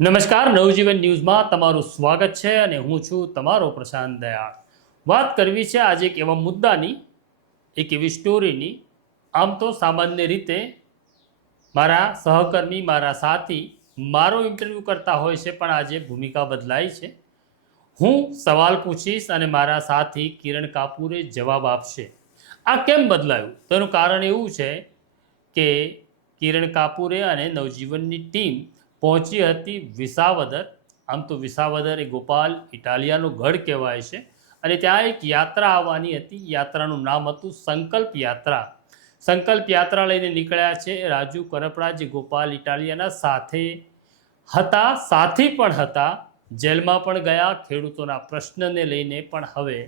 નમસ્કાર, નવજીવન ન્યૂઝમાં તમારું સ્વાગત છે અને હું છું તમારો પ્રશાંત દયાળ. વાત કરવી છે આજે એક એવા મુદ્દાની, એક એવી સ્ટોરીની. આમ તો સામાન્ય રીતે મારા સહકર્મી, મારા સાથી મારો ઇન્ટરવ્યૂ કરતા હોય છે, પણ આજે ભૂમિકા બદલાઈ છે. હું સવાલ પૂછીશ અને મારા સાથી કિરણ કાપૂરે જવાબ આપશે. આ કેમ બદલાયું? તેનું કારણ એવું છે કે કિરણ કાપૂરે અને નવજીવનની ટીમ પહોંચી હતી વિસાવદર. આમ તો વિસાવદર એ ગોપાલ ઇટાલિયાનું ગઢ કહેવાય છે અને ત્યાં એક યાત્રા આવવાની હતી. યાત્રાનું નામ હતું સંકલ્પ યાત્રા. સંકલ્પ યાત્રા લઈને નીકળ્યા છે રાજુ કરપડા, જે ગોપાલ ઇટાલિયાના સાથે હતા, સાથી પણ હતા. જેલમાં પણ ગયા. ખેડૂતોના પ્રશ્નને લઈને પણ હવે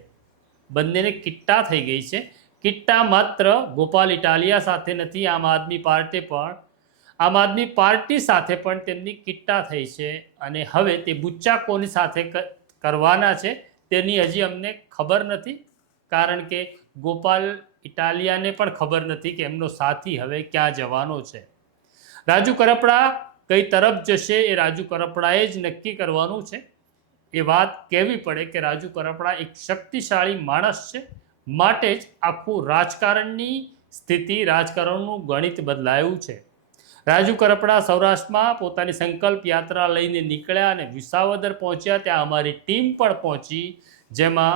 બંનેને કિટ્ટા થઈ ગઈ છે. કિટ્ટા માત્ર ગોપાલ ઇટાલિયા સાથે નથી, આમ આદમી પાર્ટી સાથે પણ તેમની કિટ્ટા થઈ છે અને હવે તે બુચ્ચા કોની સાથે કરવાના છે તેની હજી અમને ખબર નથી, કારણ કે ગોપાલ ઇટાલિયાને પણ ખબર નથી કે એમનો સાથી હવે ક્યાં જવાનો છે. રાજુ કરપડા કઈ તરફ જશે એ રાજુ કરપડાએ જ નક્કી કરવાનું છે. એ વાત કહેવી પડે કે રાજુ કરપડા એક શક્તિશાળી માણસ છે, માટે જ આખું રાજકારણની સ્થિતિ, રાજકારણનું ગણિત બદલાયું છે. રાજુ કરપડા સૌરાષ્ટ્રમાં પોતાની સંકલ્પ યાત્રા લઈને નીકળ્યા અને વિસાવદર પહોંચ્યા. ત્યાં અમારી ટીમ પણ પહોંચી, જેમાં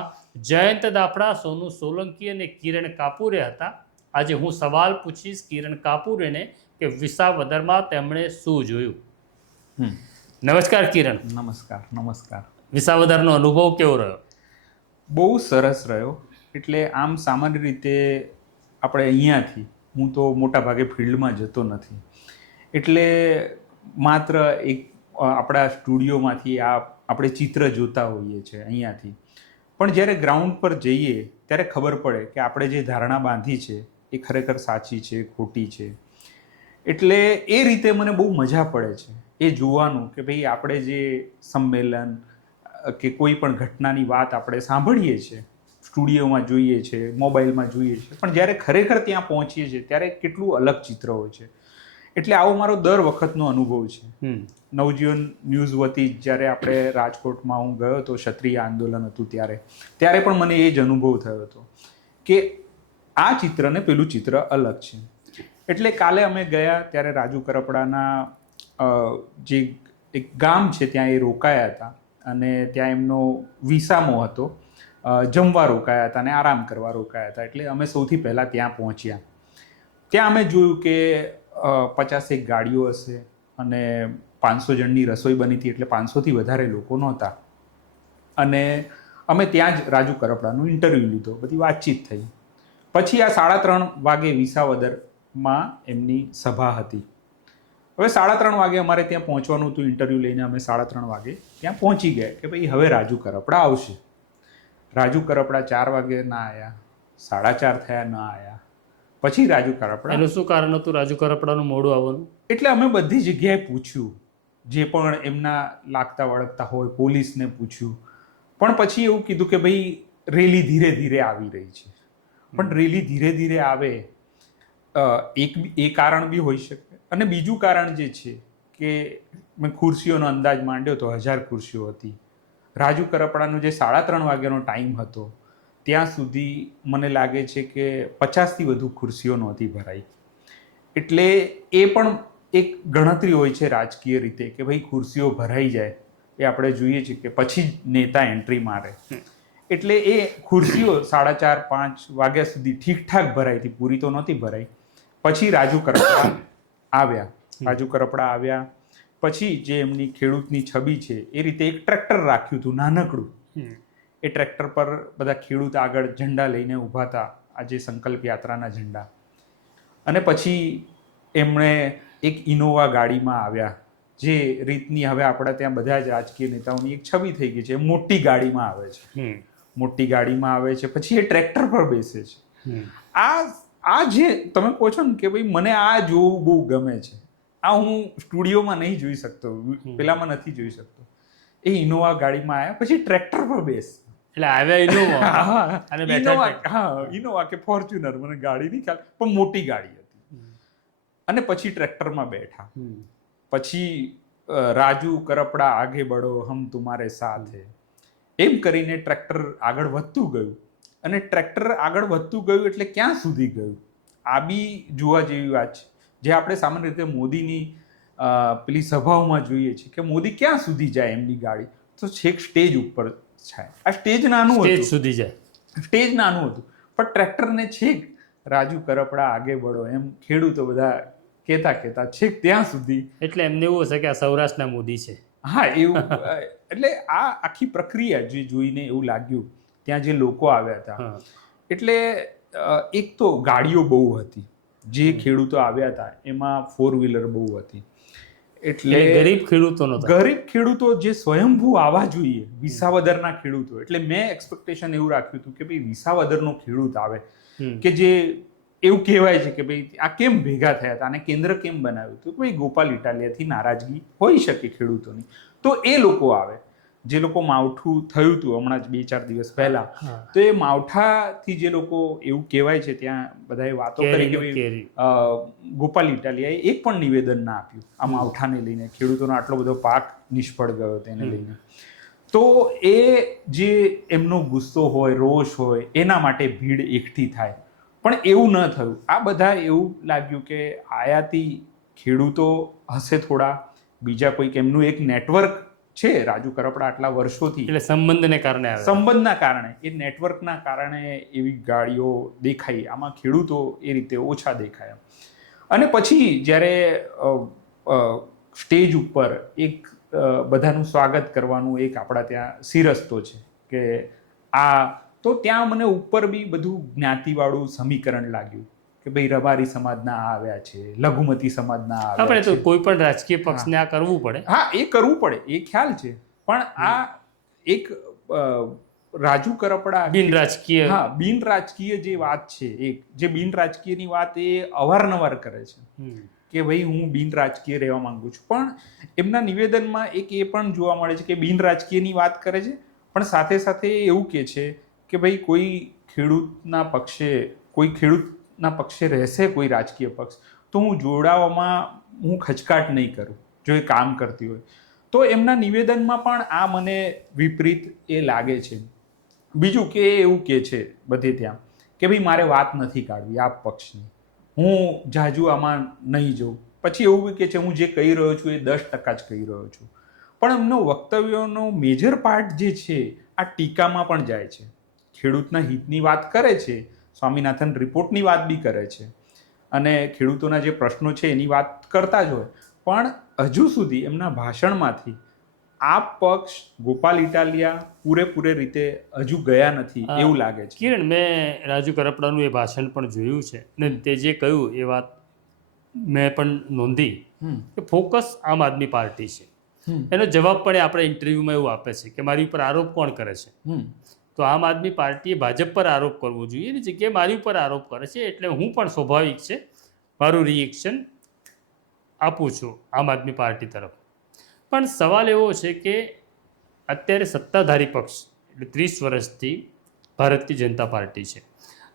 જયંત દાફડા, સોનુ સોલંકી અને કિરણ કાપૂરે હતા. આજે હું સવાલ પૂછીશ કિરણ કાપૂરેને કે વિસાવદરમાં તેમણે શું જોયું. નમસ્કાર કિરણ. નમસ્કાર. વિસાવદરનો અનુભવ કેવો રહ્યો? બહુ સરસ રહ્યો. એટલે આમ સામાન્ય રીતે આપણે અહીંયાથી, હું તો મોટા ભાગે ફિલ્ડમાં જતો નથી, એટલે માત્ર એક આપણા સ્ટુડિયોમાંથી આપણે ચિત્ર જોતા હોઈએ છીએ અહીંયાથી. પણ જ્યારે ગ્રાઉન્ડ પર જઈએ ત્યારે ખબર પડે કે આપણે જે ધારણા બાંધી છે એ ખરેખર સાચી છે, ખોટી છે. એટલે એ રીતે મને બહુ મજા પડે છે એ જોવાનું કે ભાઈ આપણે જે સંમેલન કે કોઈ પણ ઘટનાની વાત આપણે સાંભળીએ છીએ, સ્ટુડિયોમાં જોઈએ છે, મોબાઈલમાં જોઈએ છે, પણ જ્યારે ખરેખર ત્યાં પહોંચીએ છીએ ત્યારે કેટલું અલગ ચિત્ર હોય છે. એટલે આવો મારો દર વખતનો અનુભવ છે. નવજીવન ન્યૂઝ વતી જ્યારે આપણે રાજકોટમાં હું ગયો હતો, ક્ષત્રિય આંદોલન હતું ત્યારે પણ મને એ જ અનુભવ થયો હતો કે આ ચિત્ર ને પેલું ચિત્ર અલગ છે. એટલે કાલે અમે ગયા ત્યારે રાજુ કરપડાના જે એક ગામ છે ત્યાં એ રોકાયા હતા અને ત્યાં એમનો વિસામો હતો, જમવા રોકાયા હતા અને આરામ કરવા રોકાયા હતા. એટલે અમે સૌથી પહેલાં ત્યાં પહોંચ્યા. ત્યાં અમે જોયું કે 50 ગાડીઓ હશે અને 500 જણની રસોઈ બની હતી, એટલે 500થી વધારે લોકો નહોતા. અને અમે ત્યાં જ રાજુ કરપડાનું ઇન્ટરવ્યૂ લીધો, બધી વાતચીત થઈ. પછી આ 3:30 વાગે વિસાવદરમાં એમની સભા હતી. હવે 3:30 વાગે અમારે ત્યાં પહોંચવાનું હતું ઇન્ટરવ્યૂ લઈને. અમે 3:30 વાગે ત્યાં પહોંચી ગયા કે ભાઈ હવે રાજુ કરપડા આવશે. રાજુ કરપડા 4 વાગે ના આવ્યા, 4:30 થયા ના આવ્યા. પછી રાજુ કરપડા. એનું શું કારણ હતું રાજુ કરપડાનું મોડું આવવાનું? એટલે અમે બધી જગ્યાએ પૂછ્યું, જે પણ એમના લાગતા વળગતા હોય, પોલીસને પૂછ્યું, પણ પછી એવું કીધું કે ભાઈ રેલી ધીરે ધીરે આવી રહી છે. પણ રેલી ધીરે ધીરે આવે એ કારણ બી હોઈ શકે, અને બીજું કારણ જે છે કે મેં ખુરશીઓનો અંદાજ માંડ્યો તો 1000 ખુરશીઓ હતી. રાજુ કરપડાનો જે 3:30 વાગ્યાનો ટાઈમ હતો ત્યાં સુધી મને લાગે છે કે 50થી વધુ ખુરશીઓ નહોતી ભરાઈ. એટલે એ પણ એક ગણતરી હોય છે રાજકીય રીતે કે ભાઈ ખુરશીઓ ભરાઈ જાય, એ આપણે જોઈએ છીએ કે પછી જ નેતા એન્ટ્રી મારે. એટલે એ ખુરશીઓ 4:30-5 વાગ્યા સુધી ઠીકઠાક ભરાઈ હતી, પૂરી તો નહોતી ભરાઈ. પછી રાજુ કરપડા આવ્યા. પછી જે એમની ખેડૂતની છબી છે એ રીતે એક ટ્રેક્ટર રાખ્યું હતું નાનકડું. એ ટ્રેક્ટર પર બધા ખેડૂત આગળ ઝંડા લઈને ઊભા હતા, આજે સંકલ્પ યાત્રાના ઝંડા. અને પછી એમણે એક ઇનોવા ગાડીમાં આવ્યા, જે રીતની હવે આપણા ત્યાં બધા જ રાજકીય નેતાઓની એક છબી થઈ ગઈ છે. મોટી ગાડીમાં આવે છે, મોટી ગાડીમાં આવે છે. પછી એ ટ્રેક્ટર પર બેસે છે. આ જે તમે કહો છો ને કે ભાઈ મને આ જોવું બહુ ગમે છે, આ હું સ્ટુડિયોમાં નહીં જોઈ શકતો, પેલામાં નથી જોઈ શકતો. એ ઇનોવા ગાડીમાં આવ્યા, પછી ટ્રેક્ટર પર બેસ. એટલે આવ્યા ઇનોવા કે ફોર્ચ્યુનર, મને ગાડી નહીં ખ્યાલ, પણ મોટી ગાડી હતી. અને પછી ટ્રેક્ટરમાં બેઠા. પછી રાજુ કરપડા આગે બઢો હમ તુમારે સાથ હે, એમ કરીને ટ્રેક્ટર આગળ વધતું ગયું. અને ટ્રેક્ટર આગળ વધતું ગયું એટલે ક્યાં સુધી ગયું, આ બી જોવા જેવી વાત છે. જે આપણે સામાન્ય રીતે મોદીની પેલી સભાઓમાં જોઈએ છીએ કે મોદી ક્યાં સુધી જાય એમની ગાડી, તો છેક સ્ટેજ ઉપર જાય. આ સ્ટેજ નાનું સ્ટેજ હતું, સુધી જાય, સ્ટેજ નાનું હતું, પણ ટ્રેક્ટરને છેક રાજુ કરપડા આગે બઢો એમ ખેડૂતો બધા કહેતા છેક ત્યાં સુધી. એટલે એમને એવું હશે કે આ સૌરાષ્ટ્રના મોદી છે. હા એવું એટલે આ આખી પ્રક્રિયા જે જોઈને એવું લાગ્યું ત્યાં જે લોકો આવ્યા હતા. એટલે એક તો ગાડીઓ બહુ હતી, જે ખેડૂતો આવ્યા હતા એમાં 4-વ્હીલર બહુ હતી. એટલે ગરીબ ખેડૂતો નહોતા, ગરીબ ખેડૂતો જે સ્વયંભૂ આવવા જોઈએ, વિસાવદરના ખેડૂતો. એટલે મેં એક્સપેક્ટેશન એવું રાખ્યું હતું કે ભાઈ વિસાવદરનો ખેડૂત આવે, કે જે એવું કહેવાય છે કે ભાઈ આ કેમ ભેગા થયા હતા અને કેન્દ્ર કેમ બનાવ્યું હતું, ભાઈ ગોપાલ ઇટાલિયાથી નારાજગી હોઈ શકે ખેડૂતોની, તો એ લોકો આવે. જે લોકો માવઠું થયું હતું હમણાં જ 2-4 દિવસ પહેલા, તો એ માવઠાથી જે લોકો એવું કહેવાય છે ત્યાં બધાએ વાતો કરી કે ભાઈ ગોપાલ ઇટાલિયાએ એક પણ નિવેદન ના આપ્યું આ માવઠાને લઈને, ખેડૂતોનો આટલો બધો પાક નિષ્ફળ ગયો તેને લઈને. તો એ જે એમનો ગુસ્સો હોય, રોષ હોય, એના માટે ભીડ એકઠી થાય. પણ એવું ન થયું. આ બધા એવું લાગ્યું કે આયાતી ખેડૂતો હશે થોડા, બીજા કોઈક એમનું એક નેટવર્ક છે રાજુ કરપડા આટલા વર્ષોથી, એટલે સંબંધને કારણે, સંબંધના કારણે, એ નેટવર્કના કારણે એવી ગાડીઓ દેખાઈ. આમાં ખેડૂતો એ રીતે ઓછા દેખાયા. અને પછી જ્યારે સ્ટેજ ઉપર એક બધાનું સ્વાગત કરવાનું એક આપણા ત્યાં સિરસ્તો છે કે આ, તો ત્યાં મને ઉપર બી બધું જ્ઞાતિવાળું સમીકરણ લાગ્યું કે ભાઈ રબારી સમાજના આવ્યા છે, લઘુમતી સમાજના આવ્યા છે. કોઈ પણ રાજકીય પક્ષને આ કરવું પડે. હા, એ કરવું પડે, એ ખ્યાલ છે. પણ આ એક રાજુ કરપડા બિન રાજકીય, હા, બિન રાજકીય જે વાત છે, એક જે બિન રાજકીયની વાત એ અવારનવાર કરે છે કે ભાઈ હું બિન રાજકીય રહેવા માંગુ છું. પણ એમના નિવેદનમાં એક એ પણ જોવા મળે છે કે બિન રાજકીયની વાત કરે છે, પણ સાથે સાથે એવું કહે છે કે ભાઈ કોઈ ખેડૂતના પક્ષે રહેશે કોઈ રાજકીય પક્ષ, તો હું જોડાવામાં હું ખચકાટ નહીં કરું જો એ કામ કરતી હોય. તો એમના નિવેદનમાં પણ આ મને વિપરીત એ લાગે છે. બીજું કે એવું કહે છે બધે ત્યાં કે ભાઈ મારે વાત નથી કાઢવી આ પક્ષની, હું જાજુ આમાં નહીં જઉં. પછી એવું બી કહે છે હું જે કહી રહ્યો છું એ 10% જ કહી રહ્યો છું. પણ એમનો વક્તવ્યનો મેજર પાર્ટ જે છે આ ટીકામાં પણ જાય છે. ખેડૂતના હિતની વાત કરે છે, સ્વામિનાથન રિપોર્ટની વાત બી કરે છે, અને ખેડૂતોના જે પ્રશ્નો છે એની વાત કરતા જ હોય. પણ હજુ સુધી એમના ભાષણમાંથી આ પક્ષ ગોપાલ ઇટાલિયા પૂરેપૂરે રીતે હજુ ગયા નથી એવું લાગે છે. કિરણ, મેં રાજુ કરપડાનું એ ભાષણ પણ જોયું છે ને તે જે કહ્યું એ વાત મેં પણ નોંધી કે ફોકસ આમ આદમી પાર્ટી છે. એનો જવાબ પણ આપણે ઇન્ટરવ્યુમાં એવું આપે છે કે મારી ઉપર આરોપ કોણ કરે છે, તો આમ આદમી પાર્ટીએ ભાજપ પર આરોપ કરવો જોઈએ, એની જગ્યાએ મારી ઉપર આરોપ કરે છે. એટલે હું પણ સ્વાભાવિક છે મારું રિએક્શન આપું છું આમ આદમી પાર્ટી તરફ. પણ સવાલ એવો છે કે અત્યારે સત્તાધારી પક્ષ એટલે 30 વર્ષથી ભારતીય જનતા પાર્ટી છે.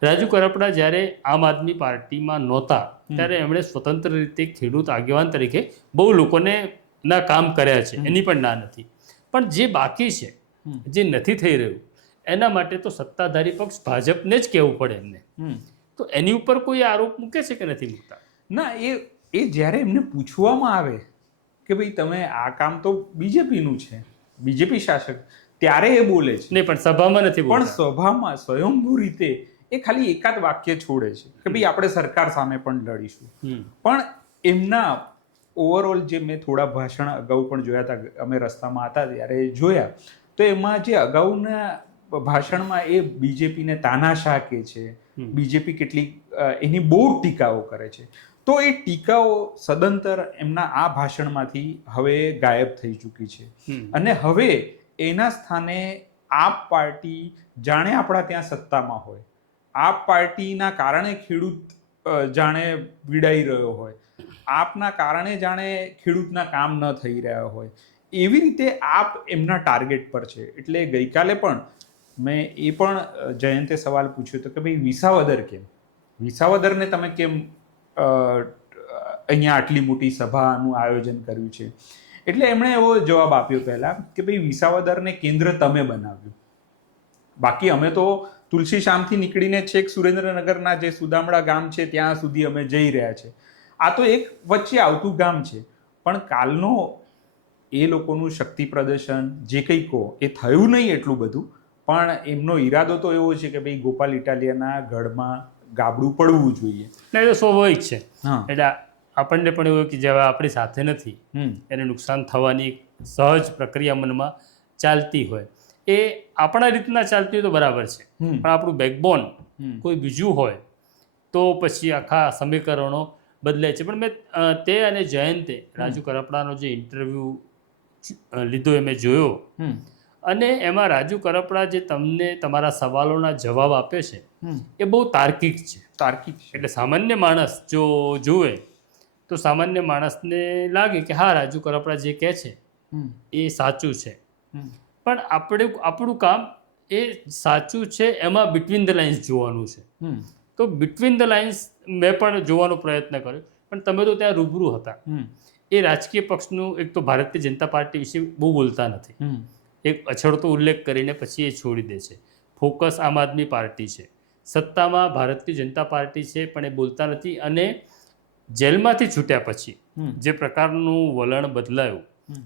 રાજુ કરપડા જ્યારે આમ આદમી પાર્ટીમાં નહોતા ત્યારે એમણે સ્વતંત્ર રીતે ખેડૂત આગેવાન તરીકે બહુ લોકોને ના કામ કર્યા છે, એની પણ ના નથી. પણ જે બાકી છે, જે નથી થઈ રહ્યું, એના માટે તો સત્તાધારી પક્ષ ભાજપને જ કહેવું પડે એમને. તો એની ઉપર કોઈ આરોપ મૂકે છે કે નથી મૂકતા? ના, એ જ્યારે એમને પૂછવામાં આવે કે ભાઈ તમે આ કામ તો બીજેપીનું છે, બીજેપી શાસક, ત્યારે એ બોલે છે. નહીં, પણ સભામાં નથી બોલતા. પણ સભામાં સ્વયંભૂ રીતે એ ખાલી એકાદ વાક્ય છોડે છે કે ભાઈ આપણે સરકાર સામે પણ લડીશું. પણ એમના ઓવરઓલ જે મેં થોડા ભાષણ અગાઉ પણ જોયા હતા, અમે રસ્તામાં હતા ત્યારે જોયા, તો એમાં જે અગાઉના ભાષણમાં એ બીજેપીને તાનાશાહ કહે છે, બીજેપી કેટલીક એની બહુ ટીકાઓ કરે છે. તો એ ટીકાઓ સદંતર એમના આ ભાષણમાંથી હવે ગાયબ થઈ ચૂકી છે. અને હવે એના સ્થાને આપ પાર્ટી જાણે આપણા ત્યાં સત્તામાં હોય, આપ પાર્ટીના કારણે ખેડૂત જાણે પીડાઈ રહ્યો હોય, આપના કારણે જાણે ખેડૂતના કામ ન થઈ રહ્યા હોય, એવી રીતે આપ એમના ટાર્ગેટ પર છે. એટલે ગઈકાલે પણ મેં એ પણ જયંતે સવાલ પૂછ્યો હતો કે ભાઈ વિસાવદર કેમ, વિસાવદરને તમે કેમ અહીંયા આટલી મોટી સભાનું આયોજન કર્યું છે. એટલે એમણે એવો જવાબ આપ્યો પહેલા કે ભાઈ વિસાવદરને કેન્દ્ર તમે બનાવ્યું, બાકી અમે તો તુલસીશ્યામથી નીકળીને છેક સુરેન્દ્રનગરના જે સુદામડા ગામ છે ત્યાં સુધી અમે જઈ રહ્યા છે. આ તો એક વચ્ચે આવતું ગામ છે, પણ કાલનો એ લોકોનું શક્તિ પ્રદર્શન જે કંઈ કહો એ થયું નહીં એટલું બધું, પણ એમનો ઈરાદો તો એવો છે કે ભાઈ ગોપાલ ઇટાલિયાના ગઢમાં ગાબડું પડવું જોઈએ. એટલે એ સ્વાભાવિક છે. હા, એટલે આપણને પણ એવું કે જે આપણી સાથે નથી એને નુકસાન થવાની એક સહજ પ્રક્રિયા મનમાં ચાલતી હોય, એ આપણા રીતના ચાલતી હોય તો બરાબર છે, પણ આપણું બેકબોન કોઈ બીજું હોય તો પછી આખા સમીકરણો બદલાય છે. પણ મેં તે અને જયંતે રાજુ કરપડાનો જે ઇન્ટરવ્યૂ લીધો એ મેં જોયો, અને એમાં રાજુ કરપડા જે તમને તમારા સવાલોના જવાબ આપે છે એ બહુ તાર્કિક છે. તાર્કિક છે. એટલે સામાન્ય માણસ જો જુએ તો સામાન્ય માણસને લાગે કે હા રાજુ કરપડા જે કહે છે એ સાચું છે, પણ આપણું કામ એ સાચું છે એમાં બિટવીન ધ લાઇન્સ જોવાનું છે. તો બિટવીન ધ લાઇન્સ મેં પણ જોવાનો પ્રયત્ન કર્યો, પણ તમે તો ત્યાં રૂબરૂ હતા. એ રાજકીય પક્ષનું એક તો ભારતીય જનતા પાર્ટી વિશે બહુ બોલતા નથી, એક અછડતો ઉલ્લેખ કરીને પછી એ છોડી દે છે. ફોકસ આમ આદમી પાર્ટી છે, સત્તામાં ભારતીય જનતા પાર્ટી છે, પણ એ બોલતા નથી. અને જેલમાંથી છૂટ્યા પછી જે પ્રકારનું વલણ બદલાયું,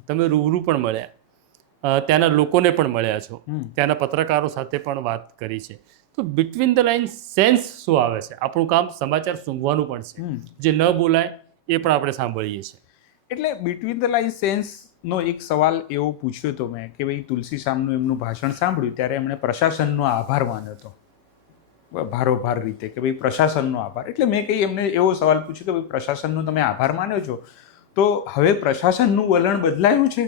તમે રૂબરૂ પણ મળ્યા, ત્યાંના લોકોને પણ મળ્યા છો, ત્યાંના પત્રકારો સાથે પણ વાત કરી છે, તો બિટવીન ધ લાઇન સેન્સ શું આવે છે? આપણું કામ સમાચાર સૂંઘવાનું પણ છે, જે ન બોલાય એ પણ આપણે સાંભળીએ છીએ. એટલે બિટવીન ધ લાઇન સેન્સનો એક સવાલ એવો પૂછ્યો હતો મેં કે ભાઈ તુલસીશ્યામનું એમનું ભાષણ સાંભળ્યું ત્યારે એમણે પ્રશાસનનો આભાર માન્યો હતો ભારોભાર રીતે કે ભાઈ પ્રશાસનનો આભાર. એટલે મેં કંઈ એમને એવો સવાલ પૂછ્યો કે ભાઈ પ્રશાસનનો તમે આભાર માન્યો છો, તો હવે પ્રશાસનનું વલણ બદલાયું છે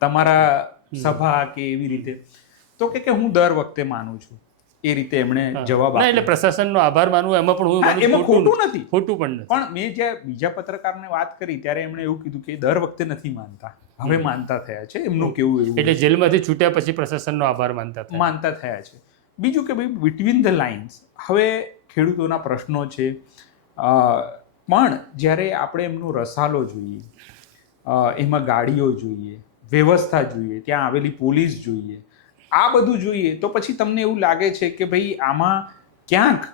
તમારા સભા કે એવી રીતે? તો કે હું દર વખતે માનું છું, એ રીતે એમણે જવાબ આપ્યો. એટલે પ્રશાસનનો આભાર માનવું એમાં પણ એમાં ખોટું નથી, ખોટું પણ નથી. પણ મેં જે બીજા પત્રકારને વાત કરી ત્યારે એમણે એવું કીધું કે દર વખતે નથી માનતા, હવે માનતા થયા છે. એમનું કેવું એવું એટલે જેલમાંથી છૂટ્યા પછી પ્રશાસનનો આભાર માનતા થયા છે. બીજું કે ભાઈ બિટવીન ધ લાઇન્સ, હવે ખેડૂતોના પ્રશ્નો છે, પણ જ્યારે આપણે એમનો રસાલો જોઈએ, એમાં ગાડીઓ જોઈએ, વ્યવસ્થા જોઈએ, ત્યાં આવેલી પોલીસ જોઈએ, આ બધું જોઈએ, તો પછી તમને એવું લાગે છે કે ભાઈ આમાં ક્યાંક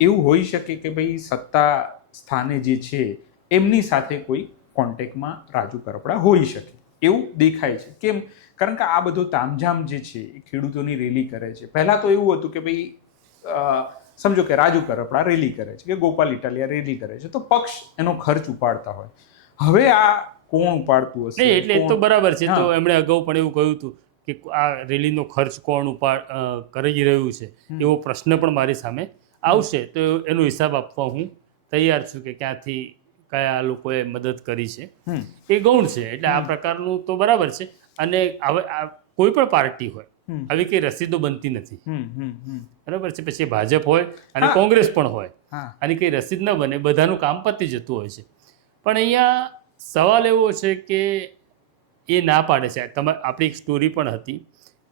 એવું હોઈ શકે કે ભાઈ સત્તા સ્થાને જે છે એમની સાથે કોઈ કોન્ટેક્ટમાં રાજુ કરપડા હોઈ શકે, એવું દેખાય છે. કેમ? કારણ કે આ બધો તામઝામ જે છે એ ખેડૂતોની રેલી કરે છે. પહેલાં તો એવું હતું કે ભાઈ સમજો કે રાજુ કરપડા રેલી કરે છે કે ગોપાલ ઇટાલિયા રેલી કરે છે, તો પક્ષ એનો ખર્ચ ઉપાડતા હોય. હવે આ કોણ ઉપાડતું હશે? એટલે એ તો બરાબર છે. તો એમણે અગાઉ પણ એવું કહ્યું હતું કે આ રેલીનો ખર્ચ કોણ કરી રહ્યું છે, એવો પ્રશ્ન પણ મારી સામે આવશે, તો એનો હિસાબ આપવા હું તૈયાર છું કે ક્યાંથી કયા લોકોએ મદદ કરી છે, એ ગૌણ છે. એટલે આ પ્રકારનું તો બરાબર છે. અને હવે કોઈ પણ પાર્ટી હોય આવી કઈ રસીદો બનતી નથી, બરાબર છે. પછી ભાજપ હોય અને કોંગ્રેસ પણ હોય, આની કઈ રસીદ ન બને, બધાનું કામ પતી જતું હોય છે. પણ અહીંયા સવાલ એવો છે કે એ ના પાડે છે. આપણી એક સ્ટોરી પણ હતી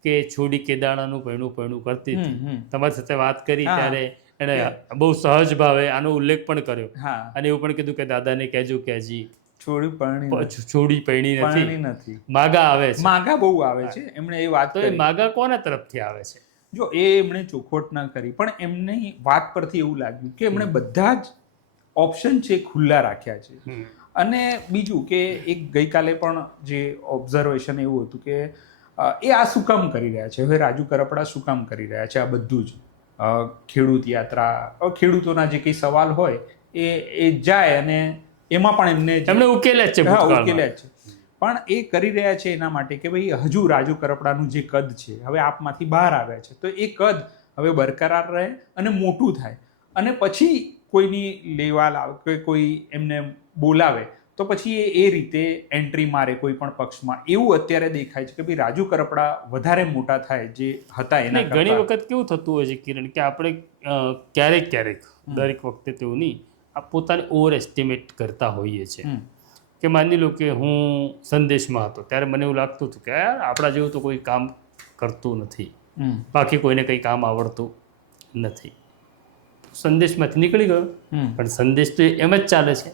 કે છોડી કેદાણાનું પૈણું કરતી હતી, તમારી સાથે વાત કરી ત્યારે એણે બહુ સહજ ભાવે આનો ઉલ્લેખ પણ કર્યો, અને એવું પણ કીધું કે દાદાને કહેજો કે હજી છોડી પૈણી નથી, માગા આવે છે. માગા બહુ આવે છે. એમણે એ વાત તો એ માગા કોના તરફથી આવે છે? જો એ એમણે ચોખવટ ના કરી, પણ એમની વાત પરથી એવું લાગ્યું કે એમણે બધા જ ઓપ્શન છે ખુલ્લા રાખ્યા છે. અને બીજું કે એક ગઈકાલે પણ જે ઓબ્ઝર્વેશન એવું હતું કે એ આ શું કામ કરી રહ્યા છે, હવે રાજુ કરપડા શું કામ કરી રહ્યા છે આ બધું જ ખેડૂત યાત્રા, ખેડૂતોના જે કંઈ સવાલ હોય એ જાય અને એમાં પણ એમને ઉકેલ્યા છે. પણ એ કરી રહ્યા છે એના માટે કે ભાઈ હજુ રાજુ કરપડાનું જે કદ છે હવે આપમાંથી બહાર આવ્યા છે, તો એ કદ હવે બરકરાર રહે અને મોટું થાય, અને પછી કોઈની લેવાલ આવે કે કોઈ એમને બોલાવે તો પછી એ રીતે એન્ટ્રી મારે કોઈ પણ પક્ષમાં, એવું અત્યારે દેખાય છે કે ભાઈ રાજુ કરપડા વધારે મોટા થાય જે હતા એના. ઘણી વખત કેવું થતું હોય છે કિરણ કે આપણે ક્યારેક દરેક વખતે તેવું નહીં, પોતાને ઓવર એસ્ટિમેટ કરતા હોઈએ છીએ. કે માની લો કે હું સંદેશમાં હતો ત્યારે મને એવું લાગતું હતું કે યાર આપણા જેવું તો કોઈ કામ કરતું નથી, બાકી કોઈને કંઈ કામ આવડતું નથી. સંદેશમાંથી નીકળી ગયો, પણ સંદેશ તો એમ જ ચાલે છે.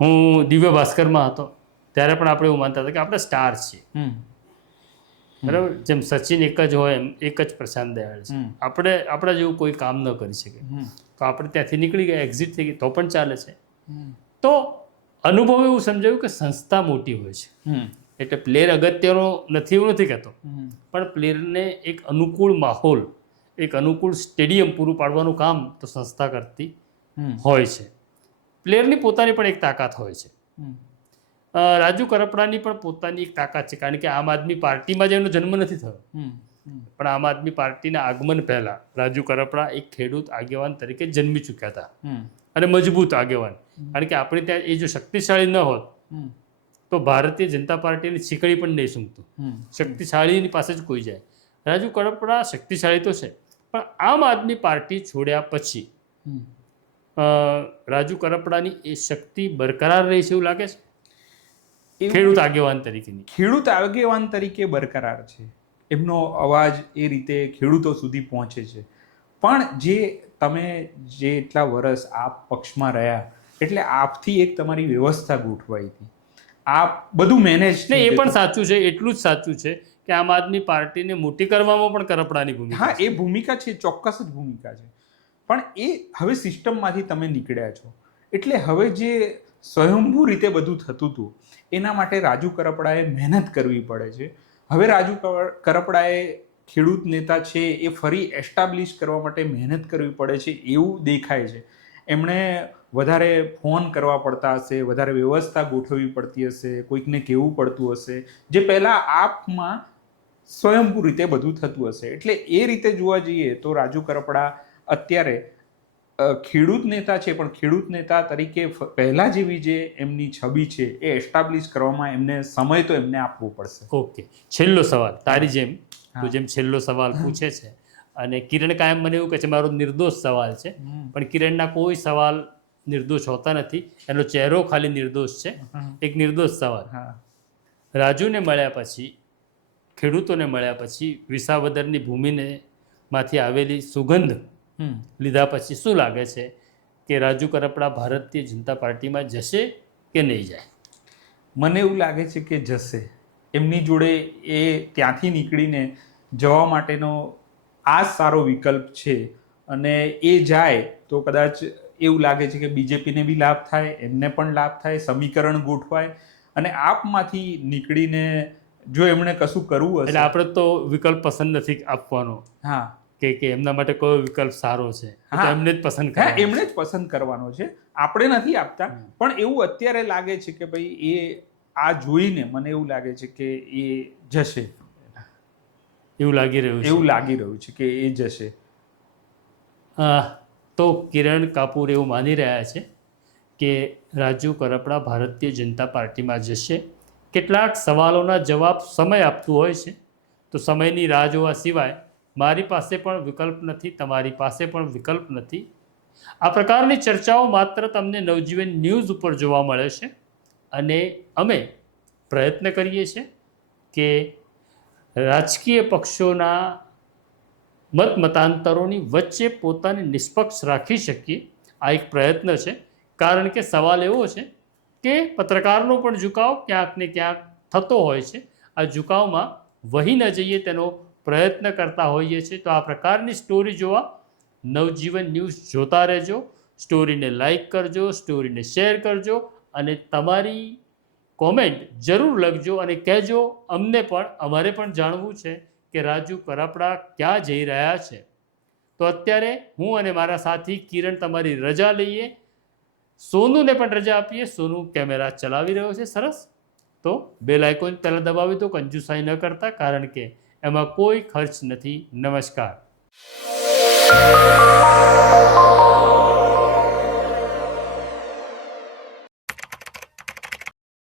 હું દિવ્ય ભાસ્કરમાં હતો ત્યારે પણ આપણે એવું માનતા હતા કે આપણે સ્ટાર છીએ, બરાબર. જેમ સચિન એક જ હોય એમ એક જ પ્રશાંત દયાળ છે. આપણે આપણા જેવું કોઈ કામ ન કરી શકે તો આપણે ત્યાંથી નીકળી ગયા, એક્ઝિટ થઈ ગઈ તો પણ ચાલે છે. તો અનુભવ એવું સમજાયું કે સંસ્થા મોટી હોય છે, એટલે પ્લેયર અગત્યનો નથી એવું નથી કહેતો, પણ પ્લેયરને એક અનુકૂળ માહોલ, એક અનુકૂળ સ્ટેડિયમ પૂરું પાડવાનું કામ તો સંસ્થા કરતી હોય છે. પ્લેયરની પોતાની પણ એક તાકાત હોય છે. રાજુ કરપડાની પણ પોતાની એક તાકાત છે, કારણ કે આમ આદમી પાર્ટીમાં જ એનો જન્મ નથી થયો, પણ આમ આદમી પાર્ટીના આગમન પહેલા રાજુ કરપડા એક ખેડૂત આગેવાન તરીકે જન્મી ચૂક્યા હતા, અને મજબૂત આગેવાન. કારણ કે આપણે ત્યાં એ જો શક્તિશાળી ન હોત તો ભારતીય જનતા પાર્ટીની છીકડી પણ નહીં સૂંઘતું. શક્તિશાળીની પાસે જ કોઈ જાય. રાજુ કરપડા શક્તિશાળી તો છે, પણ આમ આદમી પાર્ટી છોડ્યા પછી રાજુ કરપડાની એ શક્તિ બરકરાર રહી છે એવું લાગે છે. ખેડૂત આગેવાન તરીકેની, ખેડૂત આગેવાન તરીકે બરકરાર છે, એમનો અવાજ એ રીતે ખેડૂતો સુધી પહોંચે છે. પણ જે એટલા વર્ષ આપ પક્ષમાં રહ્યા, એટલે આપથી એક તમારી વ્યવસ્થા ગોઠવાઈ હતી, આપ બધું મેનેજ. ને એ પણ સાચું છે, એટલું જ સાચું છે કે આમ આદમી પાર્ટીને મોટી કરવામાં પણ કરપડાની ભૂમિકા. હા, એ ભૂમિકા છે, ચોક્કસ જ ભૂમિકા છે. પણ એ હવે સિસ્ટમમાંથી તમે નીકળ્યા છો, એટલે હવે જે સ્વયંભૂ રીતે બધું થતું હતું એના માટે રાજુ કરપડાએ મહેનત કરવી પડે છે. હવે રાજુ કરપડાએ ખેડૂત નેતા છે એ ફરી એસ્ટાબ્લિશ કરવા માટે મહેનત કરવી પડે છે એવું દેખાય છે. એમણે વધારે ફોન કરવા પડતા હશે, વધારે વ્યવસ્થા ગોઠવવી પડતી હશે, કોઈકને કહેવું પડતું હશે, જે પહેલાં આપમાં સ્વયંભૂ રીતે બધું થતું હશે. એટલે એ રીતે જોવા જઈએ તો રાજુ કરપડા અત્યારે ખેડૂત નેતા છે, પણ ખેડૂત નેતા તરીકે પહેલા જેવી જે એમની છબી છે એ એસ્ટાબ્લિશ કરવામાં એમને સમય તો એમને આપવો પડશે. ઓકે, છેલ્લો સવાલ તારી જેમ, તું જેમ છેલ્લો સવાલ પૂછે છે, અને કિરણ કાયમ મને એવું કહે છે મારો નિર્દોષ સવાલ છે, પણ કિરણના કોઈ સવાલ નિર્દોષ હોતા નથી, એનો ચહેરો ખાલી નિર્દોષ છે. એક નિર્દોષ સવાલ, રાજુને મળ્યા પછી, ખેડૂતોને મળ્યા પછી, વિસાવદરની ભૂમિને માંથી આવેલી સુગંધ લીધા પછી શું લાગે છે કે રાજુ કરપડા ભારતીય જનતા પાર્ટીમાં જશે કે નહીં જાય? મને એવું લાગે છે કે જશે. એમની જોડે એ ત્યાંથી નીકળીને જવા માટેનો આ સારો વિકલ્પ છે, અને એ જાય તો કદાચ એવું લાગે છે કે બીજેપીને બી લાભ થાય, એમને પણ લાભ થાય, સમીકરણ ગોઠવાય, અને આપમાંથી નીકળીને જો એમણે કશું કરવું હશે. એટલે આપણે તો વિકલ્પ પસંદ નથી આપવાનો. હા, કે એમના માટે કયો વિકલ્પ સારો છે, તો એમને જ પસંદ કરવાનો. હા, એમણે જ પસંદ કરવાનો છે, આપણે નથી આપતા. પણ એવું અત્યારે લાગે છે કે ભાઈ એ આ જોઈને મને એવું લાગે છે કે એ જશે, એવું લાગી રહ્યું છે કે એ જશે. તો કિરણ કાપૂર એવું માની રહ્યા છે કે રાજુ કરપડા ભારતીય જનતા પાર્ટીમાં જશે. કેટલાક સવાલોના જવાબ સમય આપતું હોય છે, તો સમયની રાહ જોવા સિવાય મારી પાસે પણ વિકલ્પ નથી, તમારી પાસે પણ વિકલ્પ નથી. આ પ્રકારની ચર્ચાઓ માત્ર તમને નવજીવન ન્યૂઝ ઉપર જોવા મળે છે, અને અમે પ્રયત્ન કરીએ છીએ કે રાજકીય પક્ષોના મતાંતરોની વચ્ચે પોતાને નિષ્પક્ષ રાખી શકીએ. આ એક પ્રયત્ન છે, કારણ કે સવાલ એવો છે કે પત્રકારનો પણ ઝુકાવ ક્યાંક ને ક્યાંક થતો હોય છે. આ ઝુકાવમાં વહી ન જઈએ તેનો પ્રયત્ન કરતા હોઈએ છીએ. તો આ પ્રકારની સ્ટોરી જોવા નવજીવન ન્યૂઝ જોતા રહેજો. સ્ટોરીને લાઈક કરજો, સ્ટોરીને શેર કરજો, અને તમારી કોમેન્ટ જરૂર લખજો અને કહેજો અમને પણ, અમારે પણ જાણવું છે કે રાજુ કરપડા ક્યાં જઈ રહ્યા છે. તો અત્યારે હું અને મારા સાથી કિરણ તમારી રજા લઈએ, સોનુને પણ રજા આપીએ. સોનુ કેમેરા ચલાવી રહ્યો છે, સરસ. તો બેલ આઇકોન પહેલાં દબાવી દો, કંજુસાઈ ન કરતા, કારણ કે એમાં કોઈ ખર્ચ નથી. નમસ્કાર.